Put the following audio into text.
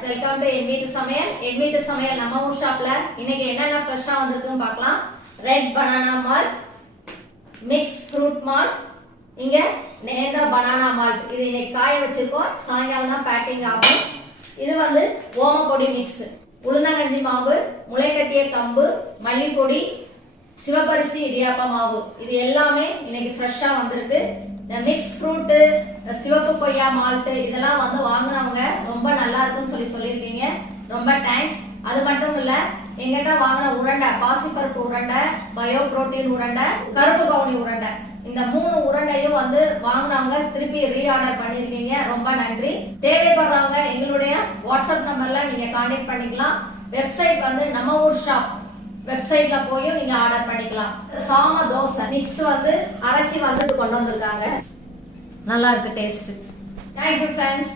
Viewers, welcome to என் வீட்டு சமையல். என் வீட்டு சமையல் நம்ம ஊர் ஷாப்ல இன்னைக்கு என்னென்ன ஃப்ரெஷ்ஷா வந்திருக்குன்னு பார்க்கலாம். Red banana malt, mix fruit malt, இங்க நேந்திர பனானா மால்ட். இது இன்னைக்கு காய வச்சிருக்கோம், சாயங்காலம் தான் பேக்கிங் ஆகும். இது வந்து ஓமப்பொடி மிக்ஸ், உளுந்தங்கஞ்சி மாவு, முளைக்கட்டிய கம்பு, மல்லிப்பொடி, சிவப்பரிசி இடியாப்ப மாவு. இது எல்லாமே இன்னைக்கு ஃப்ரெஷ்ஷா வந்திருக்கு. இந்த மிக்ஸ் ஃப்ரூட், சிவப்பு கொய்யா மால்ட் இதெல்லாம் வந்து வாங்கினவங்க ரொம்ப நல்லா இருக்குன்னு சொல்லியிருக்கீங்க. ரொம்ப தேங்க்ஸ். அது மட்டும் இல்ல, எங்கிட்ட வாங்கின உருண்டை, பாசிப்பருப்பு உருண்டை, பயோ புரோட்டீன் உருண்டை, கருப்பு கவுனி உருண்டை, இந்த 3 உருண்டையும் வந்து வாங்கினவங்க திருப்பி ரீஆர்டர் பண்ணிருக்கீங்க. ரொம்ப நன்றி. தேவைப்படுறவங்க எங்களுடைய வாட்ஸ்அப் நம்பர்ல நீங்க கான்டாக்ட் பண்ணிக்கலாம். வெப்சைட் வந்து நம்ம ஊர் ஷாப் வெப்சைட்ல போய் நீங்க ஆர்டர் பண்ணிக்கலாம். சாம தோசை மிக்ஸ் வந்து அரைச்சி வந்துட்டு கொண்டு வந்திருக்காங்க. நல்லா இருக்கு டேஸ்ட். Thank you friends.